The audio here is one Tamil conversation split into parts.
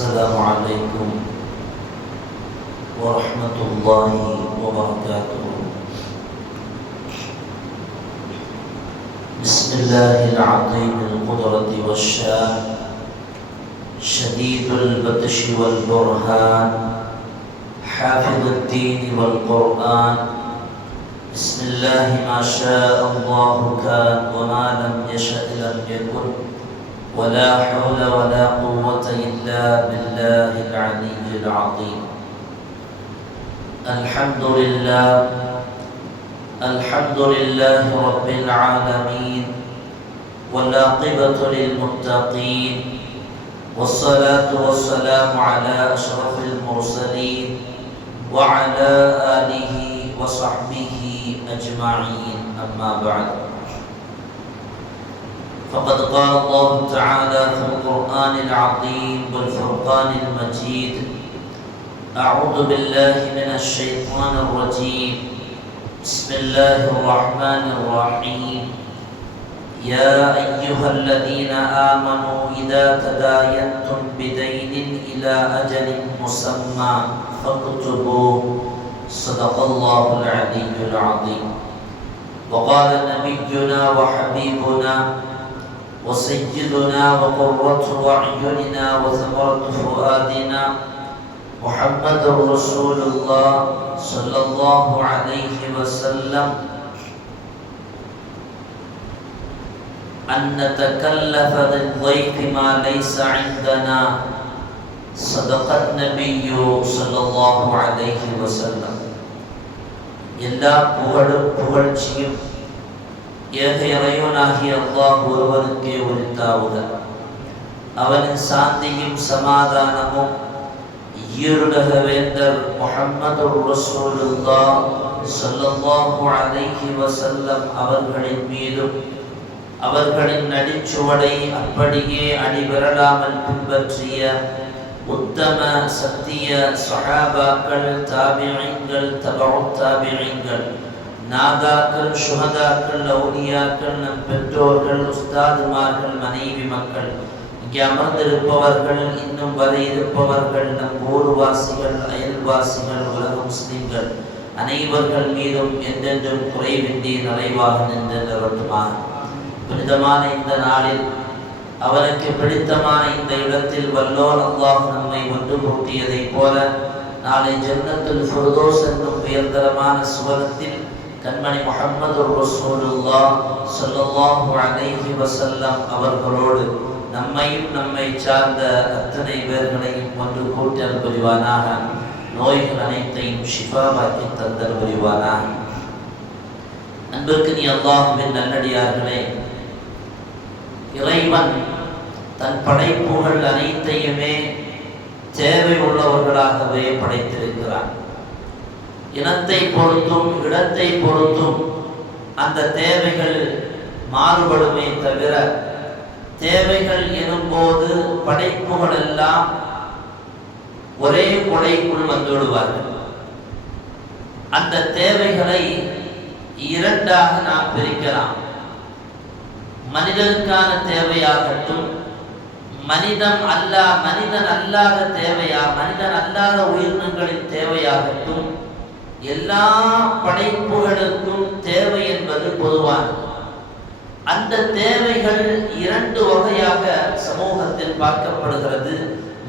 السلام عليكم ورحمة الله وبركاته. بسم الله العظيم القدرة والشان، شديد البطش والبرهان، حافظ الدين والقرآن. بسم الله ما شاء الله كان، وما لم يشأ لم يكن، ولا حول ولا قوة إلا بالله العلي العظيم. الحمد لله رب العالمين، والعاقبة للمتقين، والصلاة والسلام على أشرف المرسلين وعلى آله وصحبه أجمعين. أما بعد، فقد قال الله تعالى في القرآن العظيم والفرقان المجيد: أعوذ بالله من الشيطان الرجيم، بسم الله الرحمن الرحيم. يا أيها الذين آمنوا إذا تداينتم بدين إلى أجل مسمى فاكتبوه، صدق الله العلي العظيم. وقال نبينا وحبيبنا وسيدنا وقرة أعيننا وثمرة فؤادنا محمد رسول الله صلى الله عليه وسلم أن نتكلف للضيف ما ليس عندنا، صدق النبي صلى الله عليه وسلم. எல்லா புகழ்ச்சியும் ஏக இறைவனாகிய அல்லாஹ் ஒருவனுக்கே உரித்தாவுக. அவனின் சாந்தியும் சமாதானமும் ஈருலக வேந்தர் முஹம்மது ரசூலுல்லாஹ் ஸல்லல்லாஹு அலைஹி வஸல்லம் அவர்களின் மீதும், அவர்களின் நடிச்சுவடை அப்படியே அடிபெறலாமல் பின்பற்றிய உத்தம சத்திய ஸஹாபாக்கள், தாபிஈன்கள், தபஉத் தாபிஈன்கள், நாதாக்கள், சுஹதாக்கள், அவுலியாக்கள், நம் பெற்றோர்கள், உஸ்தாதுமார்கள், மனைவி மக்கள், இங்கே அமர்ந்திருப்பவர்கள், இன்னும் வர இருப்பவர்கள், நம் ஊர்வாசிகள், அயல்வாசிகள், உலக முஸ்லிம்கள் அனைவர்கள் மீதும் என்றென்றும் குறைவின்றி நிறைவாக நின்றவற்றுமாக. புனிதமான இந்த நாளில், அவனுக்கு பிடித்தமான இந்த இடத்தில் வல்லோன் அல்லாஹ் நம்மை ஒன்று கூட்டியதைப் போல நாளை ஜன்னத்துல் ஃபிர்தௌஸ் என்னும் உயர்தரமான சுவனத்தில் கண்மணி முஹம்மது ரசூலுல்லாஹ் ஸல்லல்லாஹு அலைஹி வஸல்லம் அவர்களோடு நம்மையும் நம்மை சார்ந்த அத்தனை பேர்களையும் ஒன்று கூட்டல் புரிவானாக. நோய்கள் அனைத்தையும் ஷிஃபாவாக்கி தந்தல் புரிவானாக. அன்பிற்கு நீ அல்லாஹ்வின் நல்லடியார்களே, இறைவன் தன் படைப்புகள் அனைத்தையுமே தேவை உள்ளவர்களாகவே படைத்திருக்கிறான். இனத்தை பொறுத்தும் இடத்தை பொறுத்தும் அந்த தேவைகள் மாறுபடுமே தவிர, தேவைகள் எனும்போது படைப்புகள் எல்லாம் ஒரே கொடைக்குள் வந்துவிடுவார்கள். அந்த தேவைகளை இரண்டாக நாம் பிரிக்கலாம். மனிதனுக்கான தேவையாகட்டும், மனிதன் அல்லாத தேவையா, மனிதன் அல்லாத உயிரினங்களின் தேவையாகட்டும், எல்லா படைப்புகளுக்கும் தேவை என்பது பொதுவானது. அந்த தேவைகள் இரண்டு வகையாக சமூகத்தில் பார்க்கப்படுகிறது.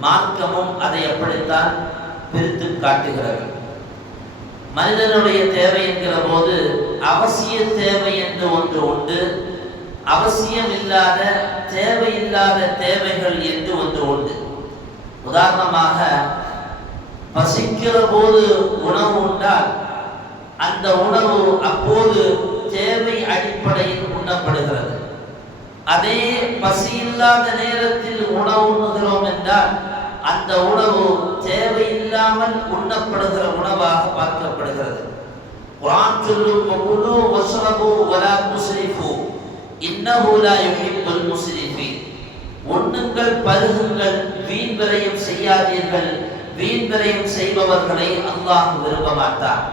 மார்க்கமும் அதை அப்படித்தான் பிரித்து காட்டுகிறது. மனிதனுடைய தேவை என்கிற போது அவசிய தேவை என்று ஒன்று உண்டு, அவசியம் இல்லாத தேவையில்லாத தேவைகள் என்று ஒன்று உண்டு. உதாரணமாக, பசிக்கிற போது உணவு உண்டால் அந்த உணவு அப்போது தேவை அடிப்படையில் உண்ணப்படுகிறது. அதே பசி இல்லாத நேரத்தில் உணவு உண்ணுகிறோம் என்றால் அந்த உணவு தேவையில்லாமல் உண்ணப்படுகிற உணவாக பார்க்கப்படுகிறது. குர்ஆன் சொல்லும் வகுலு வஷ்ரபு வலா துஸ்ரிஃபு இன்னஹு லா யுஹிப்புல் முஸ்ரிஃபீன். உண்ணுங்கள், பருகுங்கள், வீண் விரயம் செய்யாதீர்கள், வீண் விரயம் செய்பவர்களை அல்லாஹ் விரும்ப மாட்டார்.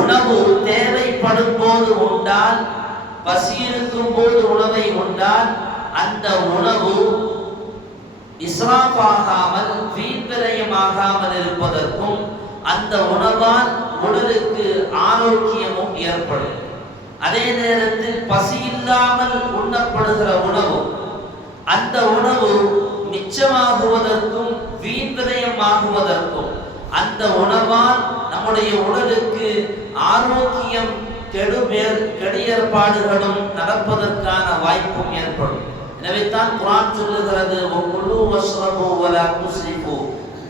உணவு தேவைப்படும் போது உண்டால், பசி இருக்கும் போது உணவை உண்டால் அந்த உணவு இஸ்ராஃபாகாமல் வீண் விரயமாகாமல் இருப்பதற்கும் அந்த உணவால் உடலுக்கு ஆரோக்கியமும் ஏற்படும். அதே நேரத்தில் பசி இல்லாமல் உண்ணப்படுகிற உணவு, அந்த உணவு மிச்சமாகுவதற்கும் வீண் விரயமாகுவதற்கும் அந்த உணவால் நம்முடைய உடலுக்கு ஆரோக்கியம் கெடியற்பாடுகளும் நடப்பதற்கான வாய்ப்பும் ஏற்படும். எனவே தான் குர்ஆன் சொல்லுகிறது,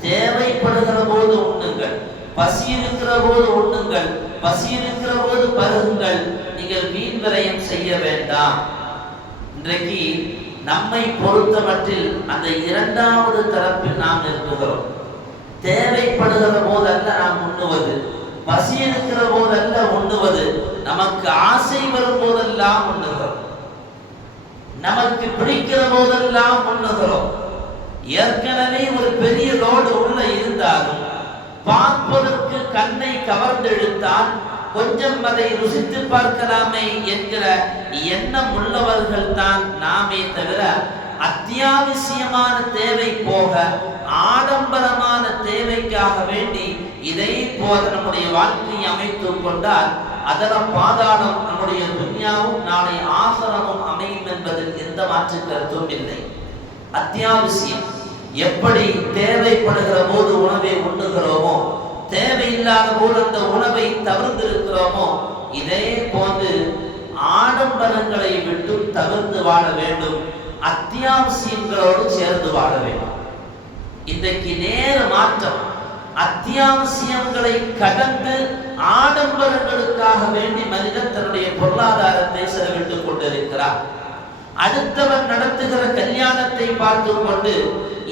தேவைப்படுகிற போது உண்ணுங்கள், பசி இருக்கிற போது உண்ணுங்கள், பசி இருக்கிற போது பருகுங்கள், நீங்கள் வீண் விரயம் செய்ய வேண்டாம். இன்றைக்கு நம்மை பொறுத்தமட்டில் அந்த இரண்டாவது தரப்பில் நாம் நிற்கிறோம். தேவைப்படுகிற போதல்ல நாம் உண்ணுவது, பசி இருக்கிற போதல்ல உண்ணுவது, நமக்கு ஆசை வரும் போதெல்லாம் உண்ணுகிறோம், நமக்கு பிடிக்கிற போதெல்லாம் உண்ணுகிறோம். ஏற்கனவே ஒரு பெரிய லோடு உள்ள இருந்தாலும் பார்ப்பதற்கு கண்ணை கவர்ந்தெழுத்தால் கொஞ்சம் அதை ருசித்து பார்க்கலாமே என்கிற எண்ணம் உள்ளவர்கள் தான் நாமே தவிர, அத்தியாவசியமான தேவை போக ஆடம்பரமான தேவைக்காக வேண்டி இதை போல நம்முடைய வாழ்க்கையை அமைத்துக் கொண்டால் அதன் பாதாளம் நம்முடைய துன்யாவும் நாளை ஆகரமும் அமையும் என்பதில் எந்த மாற்று கருத்தும் இல்லை. அத்தியாவசியம் எப்படி தேவைப்படுகிற போது உணவை உண்ணுகிறோமோ, தேவையில்லாத போது அந்த உணவை தவிர்த்திருக்கிறோமோ, இதே போன்று ஆடம்பரங்களை விட்டு தவிர்த்து வாழ வேண்டும், அத்தியாவசியங்களோடு சேர்ந்து வாழ வேண்டும். இன்றைக்கு நேர மாற்றம், அத்தியாவசியங்களை கடந்து ஆடம்பரங்களுக்காக வேண்டி மனிதன் தன்னுடைய பொருளாதாரத்தை செலவிட்டுக் கொண்டிருக்கிறார். அடுத்தவர் நடத்துகிற கல்யாணத்தை பார்த்து கொண்டு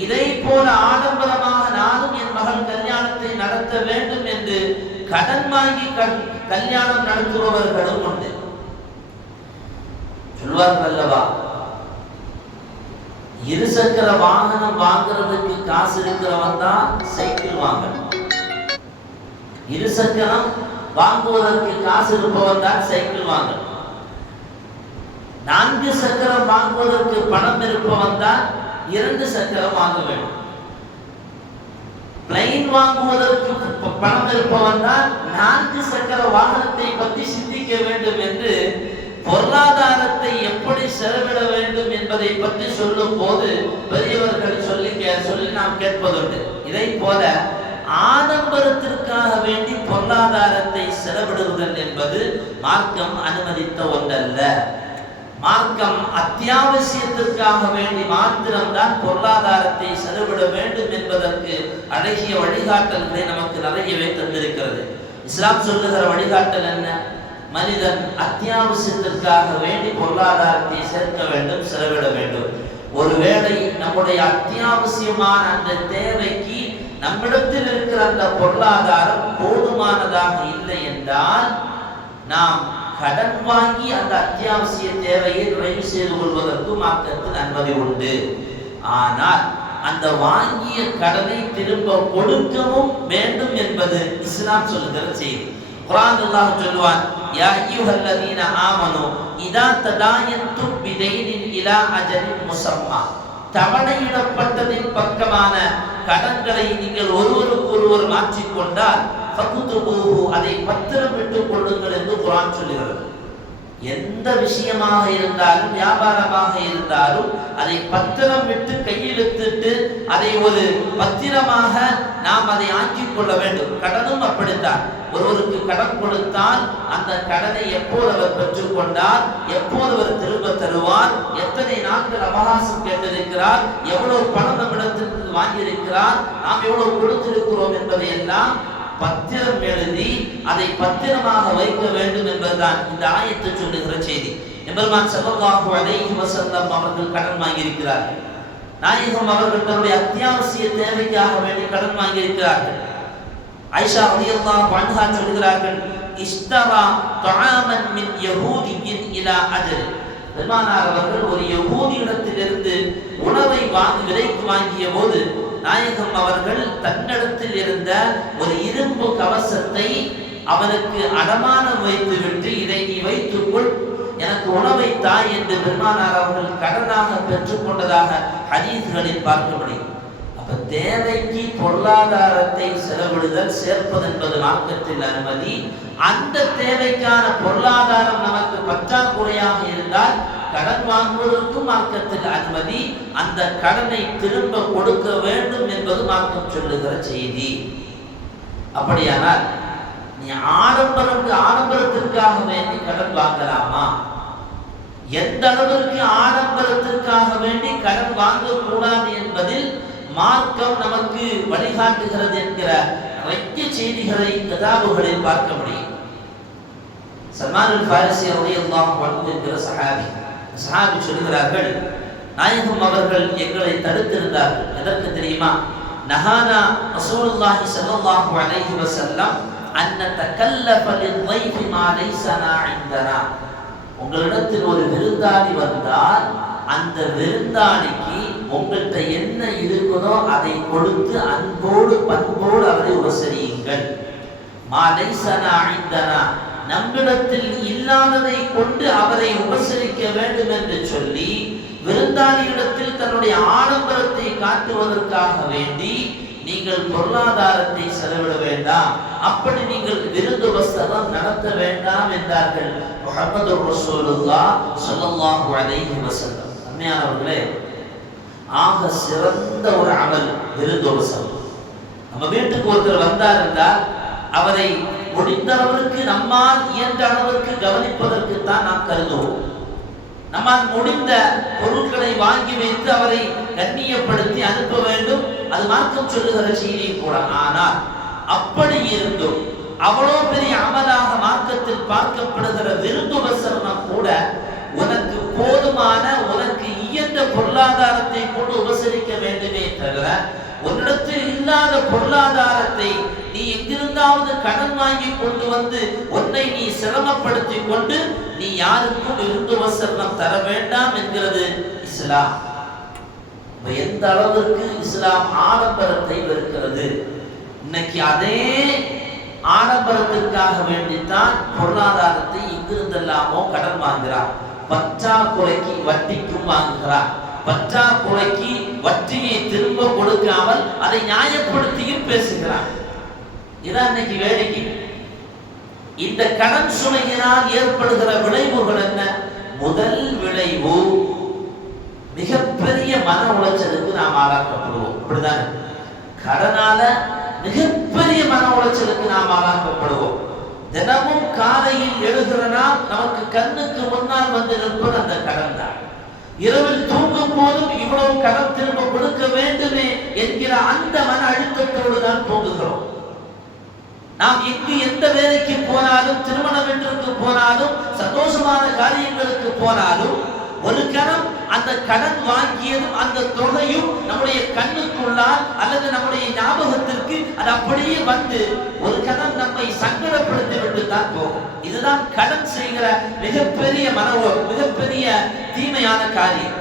இதை போல ஆடம்பரமாக நானும் என் மகள் கல்யாணத்தை நடத்த வேண்டும் என்று கடன் வாங்கி கல்யாணம் நடத்துபவர்களும் உண்டு. சொல்வார்கள் அல்லவா, இருசக்கர வாகனம் வாங்குறதுக்கு காசு இருக்கிறவன் தான் சைக்கிள் வாங்கணும், இருசக்கரம் வாங்குவதற்கு காசு இருப்பவன் தான் சைக்கிள் வாங்கணும், 4 சக்கரம் வாங்குவதற்கு பணம் இருப்பவன் தான் 2 சக்கரம் வாங்க வேண்டும், பிளைன் வாங்குவதற்கு பணம் இருப்பவன் தான் 4 சக்கர வாகனத்தை பற்றி சிந்திக்க வேண்டும் என்று பொருளாதாரத்தை எப்படி செலவிட வேண்டும் என்பதை பற்றி சொல்லும் போது பெரியவர்கள் சொல்லி நாம் கேட்பதுண்டு. இதை போல ஆடம்பரத்திற்காக வேண்டி பொருளாதாரத்தை செலவிடுவதல் என்பது மார்க்கம் அனுமதித்த ஒன்றல்ல. மார்க்கம் அத்தியாவசியத்திற்காக வேண்டி மாத்திரம்தான் பொருளாதாரத்தை செலவிட வேண்டும் என்பதற்கு அழகிய வழிகாட்டல்களை நமக்கு நிறையவே தந்திருக்கிறது. இஸ்லாம் சொல்லுகிற வழிகாட்டல் என்ன? மனிதன் அத்தியாவசியத்திற்காக வேண்டி பொருளாதாரத்தை சேர்க்க வேண்டும், செலவிட வேண்டும். ஒருவேளை நம்முடைய அத்தியாவசியமான அந்த தேவைக்கு நம்மிடத்தில் இருக்கிற அந்த பொருளாதாரம் போதுமானதாக இல்லை என்றால் நாம் கடன் வாங்கி அந்த அத்தியாவசிய தேவையை நிறைவு செய்து கொள்வதற்கு மார்க்கத்தில் அனுமதி உண்டு. ஆனால் அந்த வாங்கிய கடனை திரும்ப கொடுக்கவும் வேண்டும் என்பது இஸ்லாம் சொல்லுகிற செய்தி. குர்ஆன் அல்லாஹ் சொல்வான், யா அய்யுஹல்லதீன ஆமனு இதா ததாயன்தும் பிதைனின் இலா அஜலின் முஸம்மா, தவணையிடப்பட்டதின் பக்கமான கடன்களை நீங்கள் ஒருவருக்கொருவர் மாற்றிக்கொண்டால் ஃபக்துபூஹு, அதை பத்திரமிட்டுக் கொள்ளுங்கள் என்று குர்ஆன் சொல்லுகிறது. எந்த விஷயமாக இருந்தாலும், வியாபாரமாக இருந்தாலும் அதை பத்திரம் விட்டு கையெழுத்திட்டு அதை ஒரு பத்திரமாக நாம் அதை ஆக்கிக் கொள்ள வேண்டும். கடனும் அப்படித்தான். ஒருவருக்கு கடன் கொடுத்தால் அந்த கடனை எப்போது அவர் பெற்றுக்கொண்டார், எப்போது அவர் திரும்ப தருவார், எத்தனை நாட்கள் அவகாசம் கேட்டிருக்கிறார், எவ்வளவு பணம் நம்மிடத்திற்கு வாங்கியிருக்கிறார், நாம் எவ்வளவு கொடுத்திருக்கிறோம் என்பதை எல்லாம் பத்திரம் எழுதி அதை பத்திரமாக வைக்க வேண்டும் என்பதுதான் இந்த ஆயத்து சொல்லுகிற செய்தி. எம்பெருமான் ஸல்லல்லாஹு அலைஹி வஸல்லம் அவர்கள் கடன் வாங்கியிருக்கிறார்கள். நாயகம் அவர்கள் தன்னுடைய அத்தியாவசிய தேவைக்காக வேண்டி கடன் வாங்கியிருக்கிறார்கள். ஆயிஷா ரலியல்லாஹு அன்ஹா சொல்கிறார்கள், இஸ்தரா தஆமன் மின் யஹூதியின் இலா அஜல், பெருமானார் அவர்கள் ஒரு யஹூதியிடத்திலிருந்து உணவை விலைக்கு வாங்கிய போது நாயகம் அவர்கள் தன்னிடத்தில் இருந்த ஒரு இரும்பு கவசத்தை அவனுக்கு அடமானம் வைத்துவிட்டு, இதை நீ வைத்துக்கொள், எனக்கு உணவை தாய் என்று பெருமானார் அவர்கள் கடனாக பெற்றுக்கொண்டதாக ஹதீஸ்களில் பார்க்க முடியும். அப்ப தேவைக்கு பொருளாதாரத்தை செலவிடுதல் சேர்ப்பது என்பது மார்க்கத்தில் அனுமதி. அந்த தேவைக்கான பொருளாதாரம் நமக்கு பற்றாக்குறையாக இருந்தால் கடன் வாங்குவதற்கும் மார்க்கத்தில் அனுமதி. அந்த கடனை திரும்ப கொடுக்க வேண்டும் என்பது மார்க்கம் சொல்லுகிற செய்தி. அப்படியானால் நீ ஆடம்பரத்திற்காக வேண்டி கடன் வாங்கலாமா? எந்த அளவிற்கு ஆடம்பரத்திற்காக வேண்டி கடன் வாங்கக்கூடாது என்பதில் மார்க்கம் நமக்கு வழிகாட்டுகிறது என்கிற நிறைய செய்திகளை கிதாபுகளில் பார்க்க முடியும். சல்மான் அல் ஃபாரிஸி ரலியல்லாஹு அன்ஹு என்கிற சஹாபி சொல்கிறார்கள், நாயகம் அவர்கள் எங்களை தடுத்திருந்தார்கள். எதற்கு தெரியுமா? நஹானா ரசூலுல்லாஹி ஸல்லல்லாஹு அலைஹி வஸல்லம் அன் நதகல்லஃப லில்-ضيஃபி மா லைஸனா இந்தனா. உங்களிடத்தில் ஒரு விருந்தாளி வந்தால் அந்த விருந்தாளிக்கு உங்கள்கிட்ட என்ன இருக்குதோ அதை கொடுத்து அன்போடு பண்போடு அவரை உபசரியுங்கள். மா லைஸனா இந்தனா, நம்மிடத்தில் இல்லாததை கொண்டு அவரை உபசரிக்க வேண்டும் என்று சொல்லி விருந்தாளியிடத்தில் தன்னுடைய ஆடம்பரத்தை காட்டுவதற்காக வேண்டி நீங்கள் பொருளாதாரத்தை செலவிட வேண்டாம், அப்படி நீங்கள் விருந்து உபசரம் நடத்த வேண்டாம் என்றார்கள் முஹம்மது ரசூலுல்லாஹ் ஸல்லல்லாஹு அலைஹி வஸல்லம். அன்னையானவர்களே, ஆக சிறந்த ஒரு அமல் விருந்து உபசரம். நம்ம வீட்டுக்கு ஒருத்தர் வந்தார் என்றால் அவரை முடிந்த அளவிற்கு நம்மால் இயன்ற அளவிற்கு கவனிப்பதற்கு தான் நாம் கருதுவோம். நம்மால் முடிந்த பொருட்களை வாங்கி வைத்து அவரை கண்ணியப்படுத்தி அனுப்ப வேண்டும். அது மார்க்கம் சொல்லுகிற செய்தியும் கூட. ஆனால் அப்படி இருந்தும் அவ்வளோ பெரிய அமலாக மார்க்கத்தில் பார்க்கப்படுகிற விருந்து உபசரணம் கூட உனக்கு போதுமான உனக்கு இயன்ற பொருளாதாரத்தை கொண்டு உபசரிக்க வேண்டுமே தவிர உன்னிடத்தில் இல்லாத பொருளாதாரத்தை நீ எங்கிருந்தாவது கடன் வாங்கி கொண்டு வந்து உன்னை நீ சிரமப்படுத்தி கொண்டு நீ யாருக்கும் விருந்து உபசரணம் தர வேண்டாம் என்கிறது இஸ்லாம். எந்த அளவிற்கு இஸ்லாம் ஆடம்பரத்தை வெறுக்கிறது. இன்னைக்கு அதே ஆடம்பரத்திற்காக வேண்டித்தான் பொருளாதாரத்தை எங்கிருந்தெல்லாமோ கடன் வாங்குகிறார். பற்றாக்குறைக்கு வட்டிக்கும் வாங்குகிறார். பற்றாக்குறைக்கு வட்டியை திரும்ப கொடுக்காமல் அதை நியாயப்படுத்தியும் பேசுகிறார். இதான் இன்னைக்கு வேடிக்கை. இந்த கடன் சுமையினால் ஏற்படுகிற விளைவுகள் என்ன? முதல் விளைவு மிகப்பெரிய மன உளைச்சலுக்கு நாம் ஆளாக்கப்படுவோம். அப்படிதான் கடனால மிகப்பெரிய மன உளைச்சலுக்கு நாம் ஆளாக்கப்படுவோம். தினமும் காலையில் எழுகிற நாம் நமக்கு கண்ணுக்கு முன்னால் வந்து நிற்பது அந்த கடன் தான். இரவில் தூங்கும் போதும் இவ்வளவு கடன் திரும்ப கொடுக்க வேண்டுமே என்கிற அந்த மன அழுத்தத்தோடு தான் தூங்குகிறோம். நாம் எங்கு எந்த வேலைக்கு போனாலும், திருமண வீட்டிற்கு போனாலும், சந்தோஷமான காரியங்களுக்கு போனாலும் ஒரு கணம் அந்த கடன் வாங்கியதும் அந்த தொகையும் நம்முடைய கண்ணுக்குள்ளால் அல்லது நம்முடைய ஞாபகத்திற்கு அது அப்படியே வந்து ஒரு கணம் நம்மை சங்கடப்படுத்தி விட்டு தான் போகும். இதுதான் கடன் செய்கிற மிகப்பெரிய மிகப்பெரிய தீமையான காரியம்.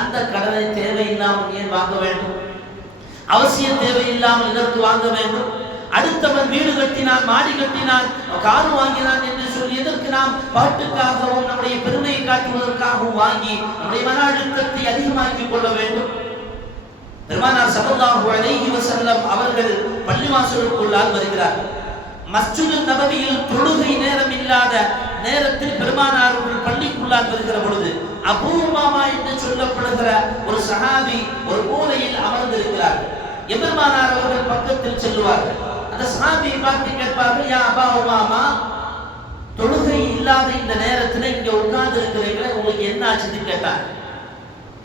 அந்த கடனை தேவையில்லாமல் ஏன் வாங்க வேண்டும்? அவசியம் தேவையில்லாமல் இதற்கு வாங்க வேண்டும்? அடுத்தவன் வீடு கட்டினான், மாடி கட்டினான், காரு வாங்கினான் என்று சொல்லி எதற்கு நாம் பாட்டுக்காகவும் நம்முடைய பெருமையை காட்டுவதற்காகவும் வாங்கி நம்முடைய மன அழுத்தத்தை அதிகமாக்கிக் கொள்ள வேண்டும்? பெருமானார் ஸல்லல்லாஹு அலைஹி வஸல்லம் அவர்கள் பள்ளிவாசலுக்குள்ளால் வருகிறார்கள். மஸ்ஜிது நபவியில் தொழுகை நேரம் இல்லாத நேரத்தில் பெருமானார் அவர்கள் பள்ளிக்குள்ளால் வருகிற பொழுது அபூ உமாமா என்று சொல்லப்படுகிற ஒரு சஹாபி ஒரு மூலையில் அமர்ந்திருக்கிறார்கள். எபெருமானார் அவர்கள் பக்கத்தில் செல்வார்கள். அந்த சஹாபியை பார்த்து கேட்பார்கள், யா அபா உமாமா, தொழுகை இல்லாத இந்த நேரத்தில் இங்க உட்கார்ந்து இருக்கிறீங்களே, உங்களுக்கு என்ன ஆச்சுன்னு கேட்டார்.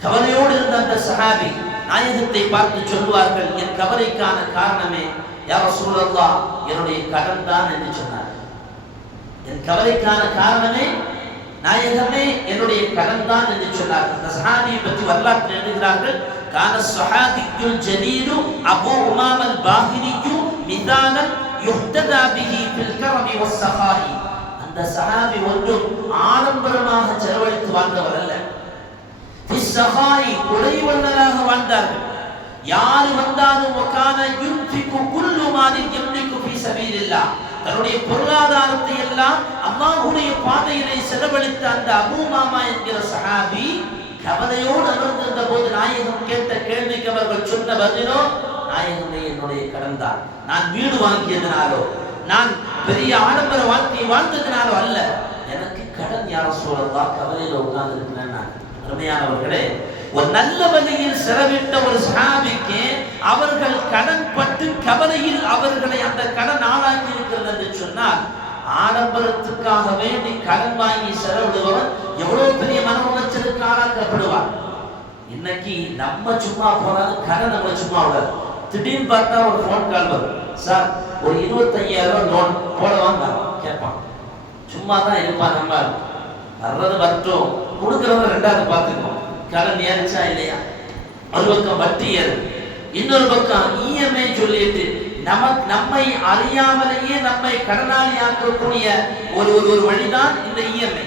கவலையோடு இருந்த அந்த சஹாபி நாயகத்தை பார்த்து சொல்லுவார்கள், என் கவலைக்கான காரணமே யா ரசூலல்லாஹ், என்னுடைய கடன் தான் என்று சொன்னார். என் கவலைக்கான காரணமே நாயகமே என்னுடைய கடன் தான் என்று சொன்னார். அந்த சஹாபியை பற்றி வரலாற்றில் எழுதுகிறார்கள், கான ஸஹாபியுல் ஜலீலு அபூ உமாமா அல்-பாஹிலியு மிதானன் யுஹ்ததா பிஹி ஃபில் கரமி வஸ்ஸஹாயி. அந்த சஹாபி ஒன்றும் ஆடம்பரமாக செலவழித்து வாழ்ந்தவர் அல்ல. ஃபிஸ்ஸஹாயி குறைவல்லராக வாழ்ந்தார்கள். யார் வந்தாலும் வகான யுன்ஃபிகு குல்லு மாலின் யம்லிகு ஃபீ சபீலில்லாஹ், தன்னுடைய பொருளாதாரத்தை எல்லாம் அல்லாஹ்வுடைய பாதையிலே செலவழித்த அந்த அபூ மாமா என்கிற சஹாபி கவலையோடு அமர்ந்திருந்த போது நாயகம் கேட்ட கேள்விக்கு அவர்கள் சொன்ன பதிலோ, நாயகமே என்னுடைய கடன் தான், நான் வீடு வாங்கியதனாலோ நான் பெரிய ஆடம்பர வாழ்க்கையை வாழ்ந்ததுனாலோ அல்ல, எனக்கு கடன். யார சொல்லலாம், கவலையில உட்கார்ந்து இருக்கிறேன். அருமையானவர்களே, ஒரு நல்ல வழியில் செலவிட்ட ஒரு சஹாபிக்கு அவர்கள் கடன் பட்டு கவலையில் அவர்களை அந்த கடன் ஆளாக்கி இருக்கிறது என்று சொன்னால், ஆடம்பரத்துக்காக வேண்டி கடன் வாங்கி செலவிடுபவன் எவ்வளவு பெரிய மன உளைச்சலுக்கு ஆளாக்கப்படுவார். இன்னைக்கு நம்ம சும்மா போனாலும் கடன் நம்ம சும்மா விடாது. திடீர்னு பார்த்தா ஒரு போன் கால் வரும், சார் ஒரு 25,000 லோன் போடவாங்க கேட்பான். சும்மா தான் இருப்பான். நம்ம வர்றது வரட்டும், கொடுக்கறவங்க ரெண்டாவது பார்த்துக்கணும். கடன் ஏறிச்சா இல்லையா, ஒரு பக்கம் வட்டி ஏறு, இன்னொரு பக்கம் இஎம்ஐ சொல்லிட்டு நம்மை அறியாமலேயே நம்மை கடனாளி ஆக்கக்கூடிய ஒரு வழிதான் இந்த இஎம்ஐ.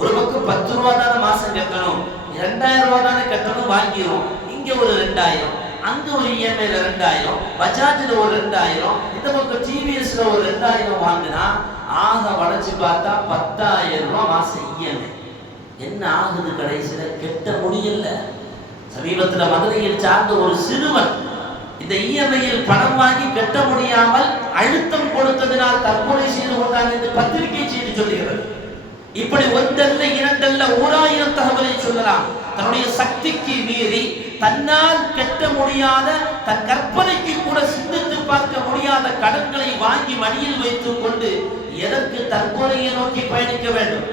ஒரு பக்கம் 10 ரூபா தானே மாசம் கட்டணும், 2000 ரூபா தானே கட்டணும், வாங்கிடுவோம். இங்க ஒரு 2000, அங்க ஒரு இஎம்ஐல 2000, பஜாஜ்ல ஒரு 2000, இந்த பக்கம் டிவிஎஸ்ல ஒரு 2000 வாங்கினா ஆக வளைச்சு பார்த்தா 10,000 ரூபாய் மாசம் இஎம்ஐ. என்ன ஆகுது, கடைசியில கெட்ட முடியல. சமீபத்துல மதுரையில் சார்ந்த ஒரு சிறுவன் இந்த இஎம்ஐயில் பணம் வாங்கி கட்ட முடியாமல் அழுத்தம் கொடுத்ததினால் தற்கொலை செய்து கொண்டான் என்று பத்திரிகை செய்தி சொல்லுகிறது. இப்படி ஒன்றல்ல இரண்டல்ல 1000 தகவலை சொல்லலாம். தன்னுடைய சக்திக்கு மீறி தன்னால் கட்ட முடியாத, தன் கற்பனைக்கு கூட சிந்தித்து பார்க்க முடியாத கடன்களை வாங்கி மடியில் வைத்துக் கொண்டு எதற்கு தற்கொலையை நோக்கி பயணிக்க வேண்டும்?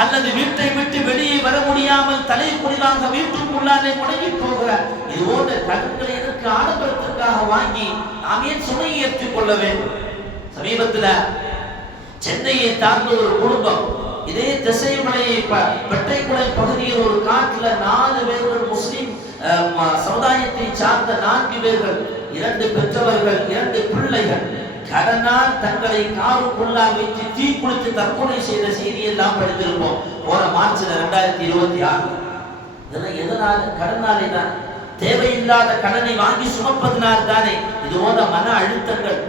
அல்லது வீட்டை விட்டு வெளியே வர முடியாமல் தலை குனிவாக வீட்டுக்குள்ளாலே முடங்கி போகிற இது போன்ற கடன்களை எதற்கு ஆடம்பரத்திற்காக வாங்கி நாம் ஏன் சுமையை ஏற்றுக் கொள்ள வேண்டும்? சமீபத்தில் சென்னையை சார்ந்த ஒரு குடும்பம் இதே திசைமலையை பெட்டைக்குளை பகுதியில் ஒரு காட்டுல 4 பேர்கள் முஸ்லிம் சமுதாயத்தை சார்ந்த 4 பேர்கள், 2 பெற்றவர்கள், 2 பிள்ளைகள் கடனால் தங்களை காருக்குள்ளால் வைத்து தீ குளித்து தற்கொலை செய்த செய்தி எல்லாம் படித்திருப்போம் போன மார்ச்ல 2026. இதெல்லாம் எதனால? கடனாலே தான். தேவையில்லாத கடனை வாங்கி சுமப்பதனால் தானே இது போன்ற மன அழுத்தங்கள்.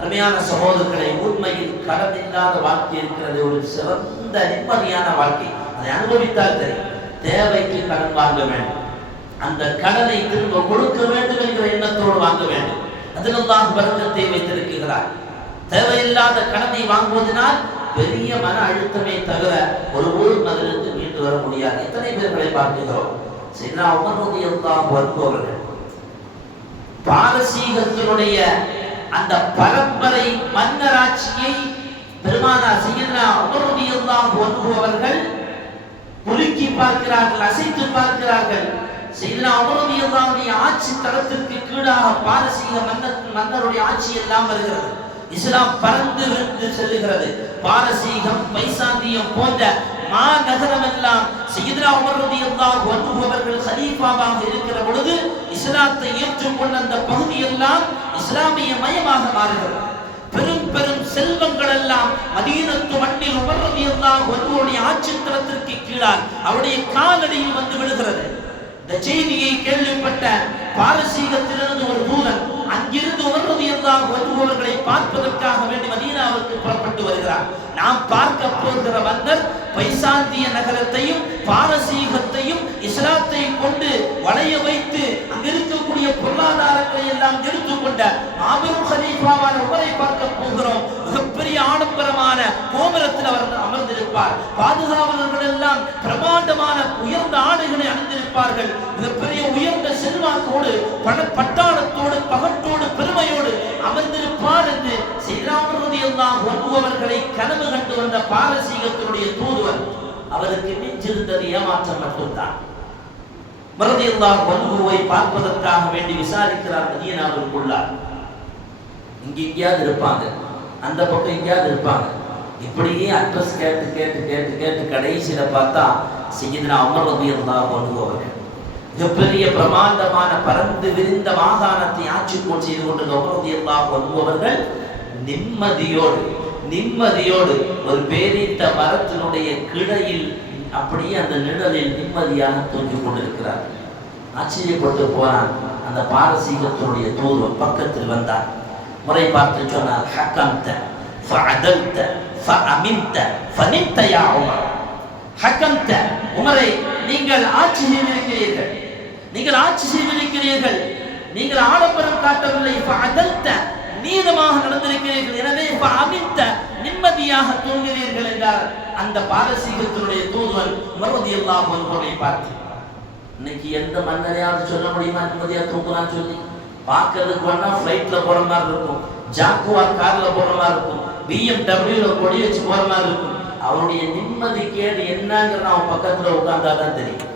அருமையான சகோதரர்களை, உண்மையில் கடன் இல்லாத வாழ்க்கை இருக்கிறது ஒரு சிறந்த நிம்மதியான வாழ்க்கை. அதை அனுபவித்தால் தெரியும். தேவைக்கு கடன் வாங்க வேண்டும், அந்த கடனை திரும்ப கொடுக்க வேண்டும் என்கிற எண்ணத்தோடு வாங்க வேண்டும். அதில்தான் பரக்கத்தை வைத்திருக்கிறார். தேவையில்லாத கடனை வாங்குவதனால் பெரிய மன அழுத்தமே தவிர ஒருபோதும் அதிலிருந்து மீண்டு வர முடியாது. எத்தனை பேர்களை பார்க்கிறோம். சையதுனா உமர் ரலியல்லாஹு அன்ஹு அவர்கள் பாரசீகத்தினுடைய அந்த பரம்பரை மன்னராட்சியை பெருமானார் சையதுனா உமர் ரலியல்லாஹு அன்ஹு அவர்கள் குலுக்கி பார்க்கிறார்கள், அசைத்து பார்க்கிறார்கள். சையதுனா உமர் ரலியல்லாஹு அன்ஹுடைய ஆட்சி தளத்திற்கு கீழாக பாரசீக மன்னருடைய ஆட்சி எல்லாம் வருகிறது. இஸ்லாம் பறந்து விருந்து செல்லுகிறது. பாரசீகம், பைசாந்தியம் போன்ற மாநகரம் எல்லாம் சையதுனா உமர் ரலியல்லாஹு அன்ஹு அவர்கள் கலீஃபாவாக இருக்கிற பொழுது இஸ்லாத்தை ஏற்றுக்கொண்ட அந்த பகுதி எல்லாம் இஸ்லாமிய மயமாக மாறுகிறது. பெரும் பெரும் செல்வங்கள் எல்லாம் மதீனத்து மண்ணில் உமர் ரலியல்லாஹு அன்ஹுவுடைய ஆட்சி தளத்திற்கு கீழால் அவருடைய காலடியில் வந்து விழுகிறது. இந்த செய்தியை கேள்விப்பட்ட பாரசீகத்திலிருந்து ஒரு தூதன் அங்கிருந்து உமர் ரலியல்லாஹு அன்ஹு அவர்களை பார்ப்பதற்காக வேண்டி மதீனாவுக்கு புறப்பட்டு வருகிறார். நாம் பார்க்க போகிற மன்னர் பைசாந்திய நகரத்தையும் பாரசீகத்தையும் இஸ்லாத்தை கொண்டு வளைய வைத்து அங்கிருக்கக்கூடிய பொருளாதாரங்களை எல்லாம் எடுத்துக்கொண்ட மாபெரும் கலீஃபாவான உமரை பார்க்க போகிறோம். மிகப்பெரிய ஆடம்பரமான கோபுரத்தில் அவர் அமர்ந்திருப்பார். பாதுகாவலர்கள் எல்லாம் பிரமாண்டமான உயர்ந்த ஆடைகளை அணிந்திருப்பார்கள். மிகப்பெரிய உயர்ந்த செல்வாக்கோடு பட்டாளத்தோடு பகட்டோடு பெருமையோடு அமர்ந்திருப்பார் என்று சையதுனா உமர் ரலியல்லாஹு அன்ஹு அவர்களை கனவு கண்டு வந்த பாரசீகத்தினுடைய தூதுவர் அவருக்கு மிஞ்சிருந்தது ஏமாற்றம் மட்டும்தான். உமர் ரலியல்லாஹு அன்ஹுவை பார்ப்பதற்காக வேண்டி விசாரிக்கிறார் மதீனாவுக்குள்ளார். இங்க எங்கேயாவது இருப்பாங்க, அந்த பக்கம் எங்கேயாவது இருப்பாங்க. இப்படியே அட்ரஸ் கேட்டு கேட்டு கேட்டு கேட்டு கடைசியில பார்த்தா சையதுனா உமர் ரலியல்லாஹு அன்ஹு அவர்கள் மிகப்பெரிய பிரமாண்டமான பறந்து விரிந்த மாகாணத்தை ஆட்சி செய்து கொண்டிருந்த உமர் ரலியல்லாஹு அன்ஹு அவர்கள் நிம்மதியோடு ஒரு பேரித்த மரத்தினுடைய கிளையில் அப்படியே அந்த நிழலில் நிம்மதியாக தூங்கிக் கொண்டிருக்கிறார். ஆச்சரியப்பட்டு போனான். அந்த பாரசீகத்தினுடைய தூதுவன் பக்கத்தில் வந்தார். முறை பார்த்து சொன்னார், ஹக்கம்த ஃபஅதல்த ஃபஅமின்த ஃபனின்த யா உமர். ஹக்கம்த, உமரே நீங்கள் ஆட்சி செய்திருக்கிறீர்கள், நீங்கள் ஆட்சி செய்திருக்கிறீர்கள், நீங்கள் ஆடம்பரம் காட்டவில்லை. ஃபஅதல்த, நீதமாக நடந்திருக்கிறீர்கள். எனவே ஃபஅமின்த, நிம்மதியாக தூங்குகிறீர்கள் என்றார் அந்த பாரசீகத்தினுடைய தூதுவன் உமர் ரலியல்லாஹு அன்ஹுவை பார்த்து. இன்னைக்கு எந்த மன்னரையாவது சொல்ல முடியுமா நிம்மதியா தூங்குறான்னு சொல்லி? பார்க்கறதுக்கு வேணா ஃப்ளைட்ல போற மாதிரி இருக்கும், ஜாக்குவார் கார்ல போற மாதிரி இருக்கும், BMW கொடி வச்சு போற மாதிரி இருக்கும். அவருடைய நிம்மதி கேடு என்னங்கிறது அவன் பக்கத்துல உட்கார்ந்தாதான் தெரியும்.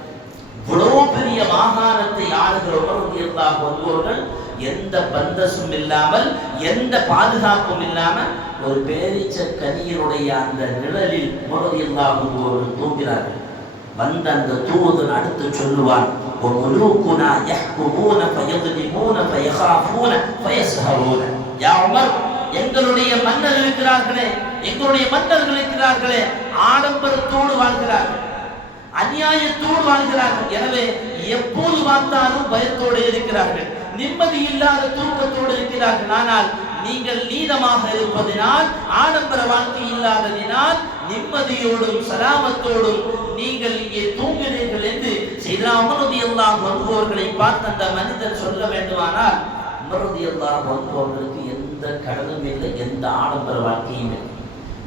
இவ்வளவு பெரிய மாகாணத்தை ஆளுகிற உமர் ரலியல்லாஹு அன்ஹுவர்கள் எந்த பந்தசும் இல்லாமல், எந்த பாதுகாப்பும் இல்லாமல் ஒரு பேரிச்ச கனியினுடைய அந்த நிழலில் உமர் ரலியல்லாஹு அன்ஹுவர்கள் தூங்கினார்கள். வந்த அந்த தூதன் அடுத்து சொல்லுவான், وَمُلُوكُنَا يَحْكُمُونَ فَيَظْلِمُونَ فَيَخَافُونَ فَيَسْهَرُونَ. யா உமர், எங்களுடைய மன்னர் இருக்கிறார்களே, எங்களுடைய மன்னர்கள் இருக்கிறார்களே, ஆடம்பரத்தோடு வாழ்கிறார்கள், அநியாயத்தோடு வாழ்கிறார்கள். எனவே எப்போது பார்த்தாலும் பயத்தோடு இருக்கிறார்கள், நிம்மதி இல்லாத தூக்கத்தோடு இருக்கிறார்கள். ஆனால் நீங்கள் நீதமாக இருப்பதினால், ஆடம்பர வாழ்க்கை இல்லாததினால் நிம்மதியோடும் சலாமத்தோடும் நீங்கள் இங்கே தூங்கினீர்கள் என்று சையதுனா உமர் ரலியல்லாஹு அன்ஹு அவர்களை பார்த்து அந்த மனிதன் சொல்ல வேண்டுமானால், உமர் ரலியல்லாஹு அன்ஹு அவர்களுக்கு எந்த கடனும் இல்லை, எந்த ஆடம்பர வாழ்க்கையும் இல்லை.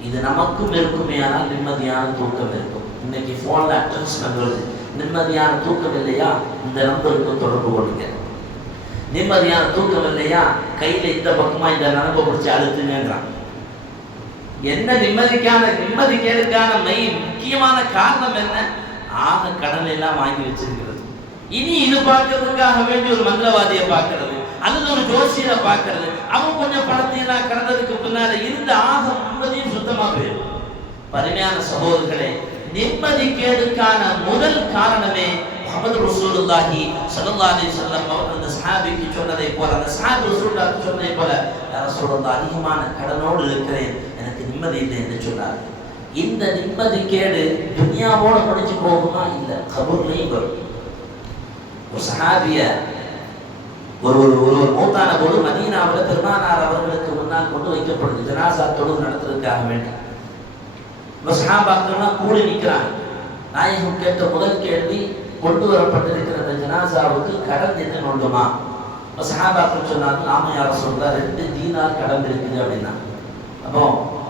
இது நமக்கும் இருக்குமே, ஆனால் நிம்மதியான தூக்கம் இருக்கும். இன்னைக்கு போன்ல அட்டென்ஷன் வருது, நிம்மதியான தூக்கம் இல்லையா, இந்த நம்பருக்கு தொடர்பு கொள்ளுங்க. நிம்மதியான தூக்கம் இல்லையா, கையில இந்த பக்கமா இந்த நரம்பை பிடிச்சி அழுத்துங்கிறான். என்ன நிம்மதி கேடுக்கான முக்கியமான காரணம் என்ன? ஆக கடனை எல்லாம் வாங்கி வச்சிருக்கிறது. இனி இது பார்க்கறதுக்காக வேண்டி ஒரு மந்திரவாதியை பார்க்கறது, அல்லது ஒரு ஜோசியரை பார்க்கறது, அவன் கொஞ்சம் பணத்தையெல்லாம் கடந்ததுக்கு பின்னால இருந்த ஆக நிம்மதியும் சுத்தமா போயிடும். பரிமையான சகோதரர்களே, நிம்மதி கேடுக்கான முதல் காரணமே முஹம்மது ரசூலுல்லாஹி ஸல்லல்லாஹு அலைஹி வஸல்லம் அவர்கள் அந்த சஹாபிக்கு சொன்னதை போல, அந்த சஹாபி ரசூலுல்லாஹி சொன்னதை போல, யா ரசூலுல்லாஹ், அதிகமான கடனோடு இருக்கிறேன், எனக்கு நிம்மதி இல்லை என்று சொன்னார். இந்த நிம்மதி கேடு துனியாவோட முடிஞ்சு போகுமா? இல்ல, கபூர்லையும் வரும். ஒரு சஹாபிய ஒரு மூத்தான போது மதீனாவில் பெருமானார் அவர்களுக்கு முன்னால் கொண்டு வைக்கப்படுது, ஜனாசா தொழுகை நடத்துறதுக்காக வேண்டி. சஹாபாக்கள்லாம் கூடி நிற்கிறாங்க. நாயகம் கேட்ட முதல் கேள்வி, கொண்டு வரப்பட்டிருக்கிற அந்த ஜனாசாவுக்கு கடன் எத்தனை உண்டுமா? சஹாபாக்கள் சொன்னாங்க, நாம யார சொல்ல 2 தீனார் கடன் இருக்குது அப்படின்னா. அப்போ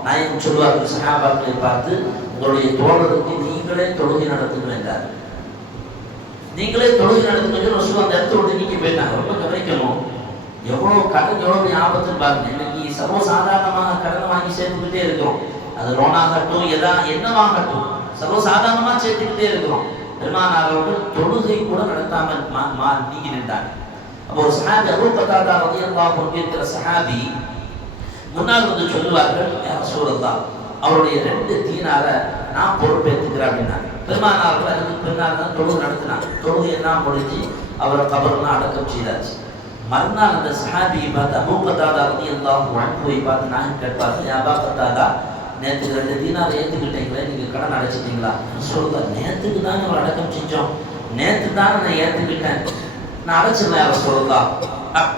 நாயகம் சொல்லுவார்கள் சஹாபாக்களை பார்த்து, உங்களுடைய தோழருக்கு நீங்களே தொழுகை நடத்துங்க என்றார். நீங்களே தொழுகை நடத்துங்க ரசூல் அந்த இடத்த விட்டு நீங்க போயிட்டாங்க. ரொம்ப கவனிக்கணும், எவ்வளவு கடன் எவ்வளவு ஆபத்துன்னு பாருங்க. இன்னைக்கு சர்வசாதாரணமாக கடன் வாங்கி சேர்த்துக்கிட்டே இருக்கிறோம். அது லோனாகட்டும், என்னவாகட்டும், சர்வசாதாரணமா சேர்த்துக்கிட்டே இருக்கிறோம். பெருமானார் அவர்கள் தொழுகை கூட நடத்தாமல் நீங்கி நின்றாங்க. அப்போ ஒரு சஹாபி அபூ கத்தாதா ரலியல்லாஹு அன்ஹு என்கிற சஹாபி முன்னால் வந்து சொல்லுவார்கள், யா ரசூலல்லாஹ், அவருடைய 2 தீனாரை நான் பொறுப்பேற்றுக்கிறேன் அப்படின்னாங்க. பெருமானார் அதுக்கு பின்னால் தான் தொழுகை நடத்தினாங்க. தொழுகை எல்லாம் முடிஞ்சு அவரை கபர்லாம் அடக்கம் செய்தாச்சு. மறுநாள் அந்த சஹாபியை பார்த்து அபூ கத்தாதா ரலியல்லாஹு அன்ஹுவை பார்த்து நான் கேட்பார்கள், யா அபூ கத்தாதா, நேற்று 2 தீனாரை ஏற்றுக்கிட்டீங்களே, நீங்கள் கடன் அடைச்சிட்டீங்களா? சொல்லுங்க, நேற்றுக்கு தானே அவர் அடக்கம் செஞ்சோம், நேற்று தானே நான் ஏற்றுக்கிட்டேன், நான் அடைச்சிடல. யார சொல்லலாம்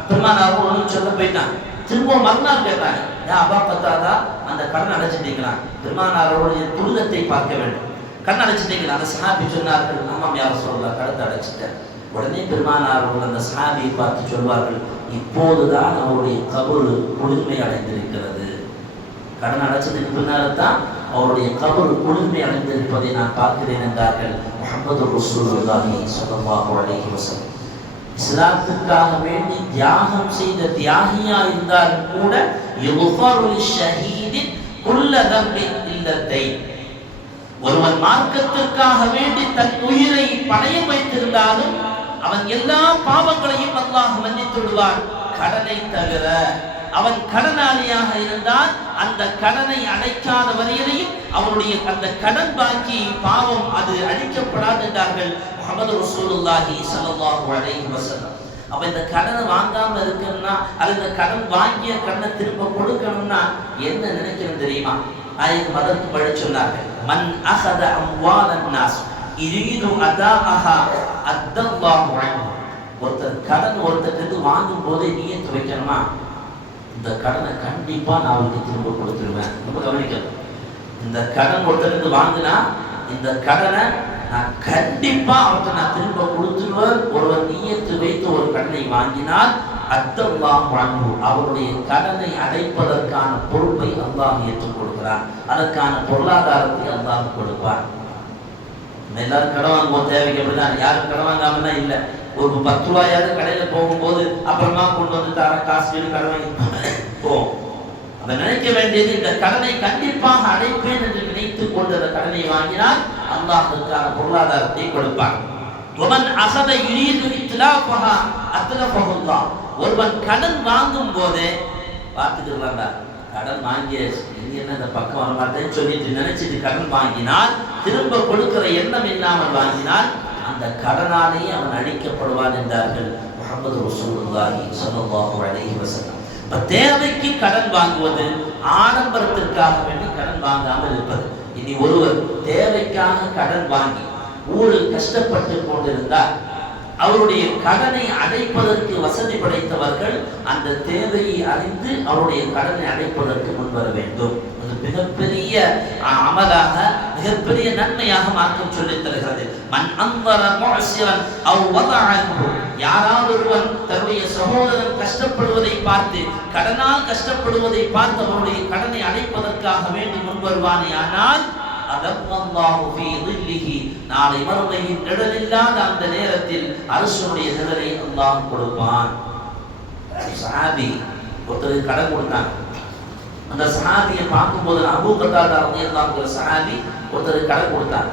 பெருமானார் ஒன்று சொல்ல போயிட்டான். திரும்ப மறுநாள் கேட்டாங்க, ஏன் அபூ கத்தாதா அந்த கடன் அடைச்சிட்டீங்களா? பெருமானாரோடைய துரிதத்தை பார்க்க வேண்டும். கடன் அடைச்சிட்டீங்களா? அந்த சஹாபி சொன்னார்கள், ஆமாம் யார சொல்லலாம், கடத்தை அடைச்சிட்டேன். உடனே பெருமானார் அந்த சஹாபியை பார்த்து சொல்வார்கள், இப்போதுதான் அவருடைய கபர் குளிர்மை அடைந்திருக்கிறது. கடன் அடைச்சதுக்கு பின்னால்தான் அவருடைய கபர் குளிர்மை அடைந்திருப்பதை நான் பார்க்கிறேன் என்றார்கள் முஹம்மது ரசூலுல்லாஹி ஸல்லல்லாஹு அலைஹி வஸல்லம். இஸ்லாத்துக்காக வேண்டி தியாகம் செய்த தியாகியா இருந்தாலும் கூட யுஃபரு லிஷஹீதி குல்ல தம்பின் இல்லத்தை, ஒருவன் மார்க்கத்திற்காக வேண்டி தன் உயிரை பணயம் வைத்திருந்தாலும் அவன் எல்லா பாவங்களையும் அல்லாஹ் மன்னித்து விடுவான், கடனை தவிர. அவன் கடனாளியாக இருந்தால் அந்த கடனை அடைக்காத வரையிலையும் அவனுடைய அந்த கடன் பாக்கி பாவம் அது அழிக்கப்படாது என்றார்கள் முஹம்மது ரசூலுல்லாஹி ஸல்லல்லாஹு அலைஹி வஸல்லம். அப்ப இந்த கடனை வாங்காம இருக்கணும்னா, அல்லது இந்த கடன் வாங்கிய கடனை திரும்ப கொடுக்கணும்னா என்ன நினைக்கணும் தெரியுமா? நாயகம் அதற்கு வழி சொன்னார்கள், மன் அஹத அம்வாலன் நாஸ் யுரீது அதாஅஹா அத்தல்லாஹு அன்ஹு. ஒருத்தர் கடன் ஒருத்தருக்கு வாங்கும் போதே நியத்து வைக்கணுமா, இந்த கடனை கண்டிப்பா நான் அவருக்கு திரும்ப கொடுத்துருவேன். ரொம்ப கவனிக்கணும். இந்த கடன் ஒருத்தருக்கு வாங்கினா இந்த கடனை நான் கண்டிப்பா அவர்கிட்ட நான் திரும்ப கொடுத்துருவேன். ஒருவர் நியத்து வைத்து ஒரு கடனை வாங்கினால் அத்தல்லாஹு அன்ஹு அவருடைய கடனை அடைப்பதற்கான பொறுப்பை அல்லாஹ் ஏற்றுக் கொடுக்கிறான். அதற்கான பொருளாதாரத்தை அல்லாஹ் கொடுப்பான். எல்லாரும் கடன் வாங்குவோம், தேவைக்கு அப்படிதான். யாரும் கடன் வாங்காமன்னா இல்லை. ஒரு 10 ரூபாயாவது கடையில போகும்போது அப்புறமா கொண்டு வந்து தர காசு கடன் வாங்கி போவோம். அதை நினைக்க வேண்டியது, இந்த கடனை கண்டிப்பாக அடைப்பேன் என்று நினைத்துக் கொண்டு அந்த கடனை வாங்கினால் அல்லாஹ் அதற்கான பொருளாதாரத்தை கொடுப்பான். ஒருவன் கடன் வாங்கும் போதே பார்த்துக்கலாம்டா, கடன் வாங்கிய என்ன இந்த பக்கம் வர மாட்டேன்னு சொல்லிட்டு நினைச்சிட்டு கடன் வாங்கினால், திரும்ப கொடுக்கிற எண்ணம் இல்லாமல் வாங்கினால் அந்த கடனாலேயே அவன் அழிக்கப்படுவான் என்றார்கள் முஹம்மது ரசூலுல்லாஹி ஸல்லல்லாஹு அலைஹி வஸல்லம். தேவைக்கு கடன் வாங்குவது, ஆடம்பரத்திற்காக வேண்டி கடன் வாங்காமல் இருப்பது. இனி ஒருவர் தேவைக்காக கடன் வாங்கி ஊரில் கஷ்டப்பட்டு கொண்டிருந்தார், அவருடைய கடனை அடைப்பதற்கு வசதி படைத்தவர்கள் அந்த தேவையை அறிந்து அவருடைய கடனை அடைப்பதற்கு முன்வர வேண்டும். அது மிகப்பெரிய அமலாக, மிகப்பெரிய நன்மையாக மார்க்கம் சொல்லித் தருகிறது. மன் அன்வர முஅஸ்ஸிரன் அவ் வதஅஹு, யாராவது ஒருவன் தன்னுடைய சகோதரன் கஷ்டப்படுவதை பார்த்து, கடனால் கஷ்டப்படுவதை பார்த்து அவருடைய கடனை அடைப்பதற்காக வேண்டி முன்வருவானே, ஆனால் நாளை மறுமையின் நிழல் இல்லாத அந்த நேரத்தில் அரசுடைய நிழலை அல்லாஹ் கொடுப்பான். சஹாபி ஒருத்தர் கடன் கொடுத்தாங்க. அந்த சஹாபியை பார்க்கும்போது அபூ கத்தாதா ரலியல்லாஹு அன்ஹு சஹாபி ஒருத்தர் கடன் கொடுத்தாங்க.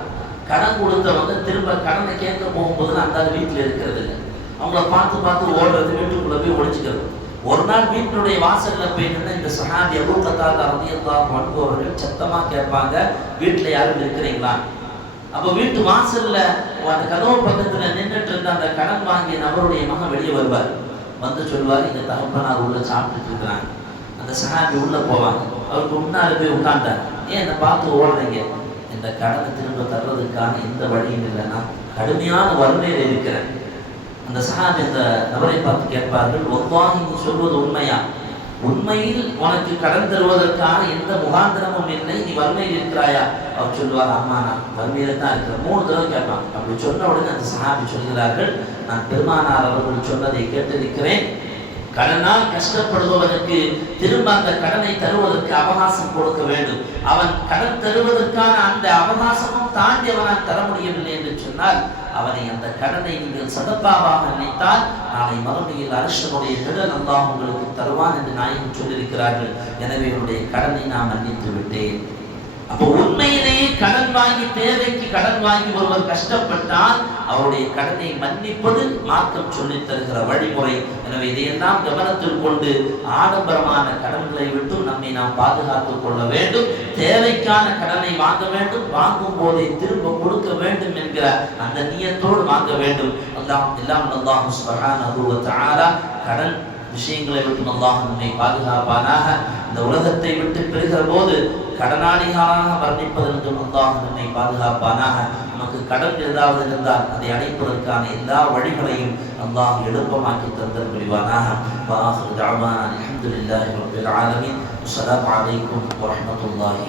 கடன் கொடுத்தவங்க திரும்ப கடனை கேட்க போகும்போது அந்த வீட்டில் இருக்கிறது இல்லை. அவங்கள பார்த்து பார்த்து ஓடுறது, வீட்டுக்குள்ள போய் ஒழிச்சுக்கிறது. ஒரு நாள் வீட்டினுடைய வாசல்ல போயிட்டு இந்த சஹாபி அபூ கத்தாதா ரலியல்லாஹு அன்ஹு அவர்கள் சத்தமா கேட்பாங்க, வீட்டுல யாரும் இருக்கிறீங்களா? அப்போ வீட்டு வாசல்ல அந்த கதவு பக்கத்துல நின்றுட்டு இருந்த அந்த கடன் வாங்கிய நபருடைய மகன் வெளியே வருவார். வந்து சொல்வார், இந்த தகப்பனார் உள்ள சாப்பிட்டுட்டு இருக்கிறாங்க. அந்த சஹாபி உள்ள போவாங்க. அவருக்கு முன்னாடி போய் உட்கார்ந்தார். ஏன் என்னை பார்த்து ஓடுறீங்க? இந்த கடனை திரும்ப தர்றதுக்கான எந்த வழியும் இல்லை, நான் கடுமையான வறுமையில் இருக்கிறேன். அந்த சஹாபி அந்த நபரை பார்த்து கேட்பார்கள், வல்லாஹி நீ சொல்வது உண்மையா? உண்மையில் உனக்கு கடன் தருவதற்கான எந்த முகாந்திரமும் இல்லை, நீ வறுமையில் இருக்கிறாயா? அவர் சொல்லுவார், ஆமா நான் வறுமையில தான் இருக்கிறேன். 3 தடவை கேட்பான். அப்படி சொன்ன உடனே அந்த சஹாபி சொல்கிறார்கள், நான் பெருமானார் அவர்கள் சொன்னதை கேட்டிருக்கிறேன். கடனால் கஷ்டப்படுபவனுக்கு திரும்ப அந்த கடனை தருவதற்கு அவகாசம் கொடுக்க வேண்டும். அவன் கடன் தருவதற்கான அந்த அவகாசமும் தாண்டி அவனால் தர முடியவில்லை என்று சொன்னால் அவனை அந்த கடனை நீங்கள் சதக்காவாக நினைத்தால் நாளை மறுமையில் அரசனுடைய நிழல் அல்லாஹ் உங்களுக்கு தருவான் என்று நாயகம் சொல்லியிருக்கிறார்கள். எனவே என்னுடைய கடனை நான் மன்னித்து விட்டேன். அப்போ உண்மையிலேயே கடன் வாங்கி, தேவைக்கு கடன் வாங்கி ஒருவர் கஷ்டப்பட்டால் அவருடைய கடனை மன்னிப்பது மார்க்கம் சொல்லித் தருகிற வழிமுறை. எனவே இதையெல்லாம் கவனத்தில் கொண்டு ஆடம்பரமான கடன்களை விட்டு நம்மை நாம் பாதுகாத்துக் கொள்ள வேண்டும். தேவைக்கான கடனை வாங்க வேண்டும், வாங்கும் போதே திரும்ப கொடுக்க வேண்டும் என்கிற அந்த நியத்தோடு வாங்க வேண்டும். அல்லாஹ் சுப்ஹானஹு வ தஆலா கடன் விஷயங்களை விட்டு அல்லாஹ் நம்மை பாதுகாப்பானாக. இந்த உலகத்தை விட்டு பெறுகிற போது கடனாளிகளாக வர்ணிப்பதற்கும் அல்லாஹ் நம்மை பாதுகாப்பானாக. நமக்கு கடன் ஏதாவது இருந்தால் அதை அடைப்பதற்கான எல்லா வழிகளையும் அல்லாஹ் எழுப்பமாக்கி தந்தல் புரிவானாக. வஆகிரு தஅவானா அல்ஹம்துலில்லாஹி ரப்பில் ஆலமீன். அஸ்ஸலாமு அலைக்கும் வரஹ்மத்துல்லாஹி